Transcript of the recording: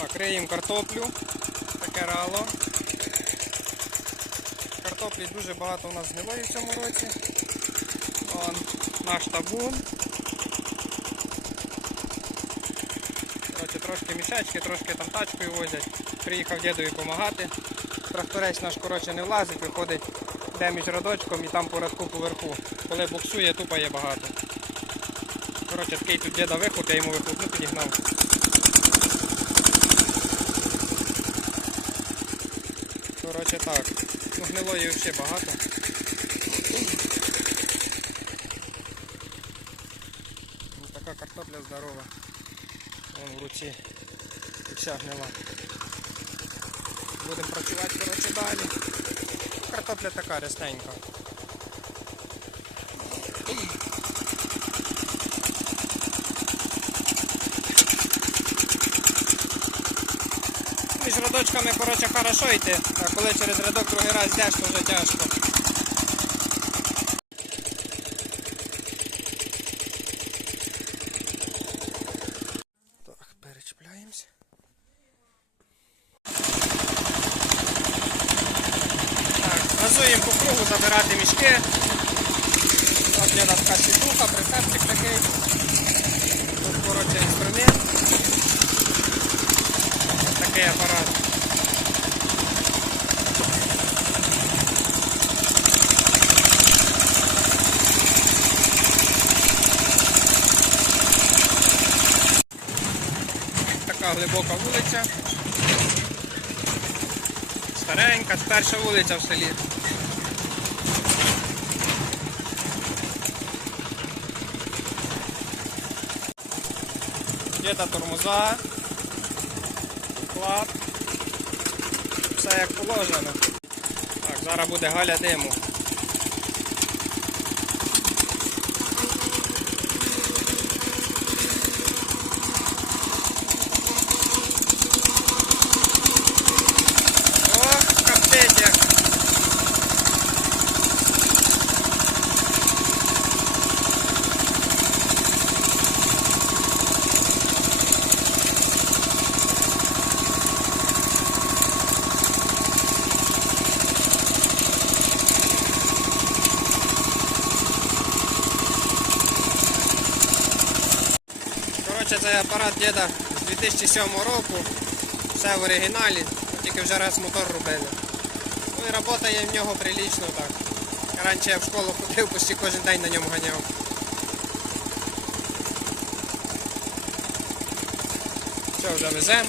Так, риємо картоплю. Таке рало. Картоплі дуже багато у нас гнилої в цьому році. Вон наш табун. Коротше, трошки мішечки, трошки там тачкою возять. Приїхав дідові допомагати. Тракторець наш коротше не влазить, виходить де між радочком і там по радку поверху. Коли буксує, тупає багато. Коротше, такий тут діда вихлоп, я йому вихлопну підігнав. Коротше так. Ну, гнилої взагалі багато. Ось така картопля здорова. Вон в руці. І вся гнила. Будемо працювати коротше, далі. Картопля така рясненька. Між рядочками, коротше, хорошо йти, а коли через рядок другий раз йдеш, то вже тяжко. Так, перечіпляємось. Газуємо по кругу забирати мішки. От є нас така сідуха, прицепчик такий. Тут, коротше, інструмент. Такий апарат. Така глибока вулиця. Старенька, перша вулиця в селі. Є та тормоза, клап. Все як положено. Так, зараз буде галя диму. Коротше, цей апарат діда з 2007 року. Все в оригіналі, тільки вже раз мотор робили. Ну і робота є в нього прилічно так. Раніше я в школу ходив, почти кожен день на ньому ганяв. Все, вже веземо.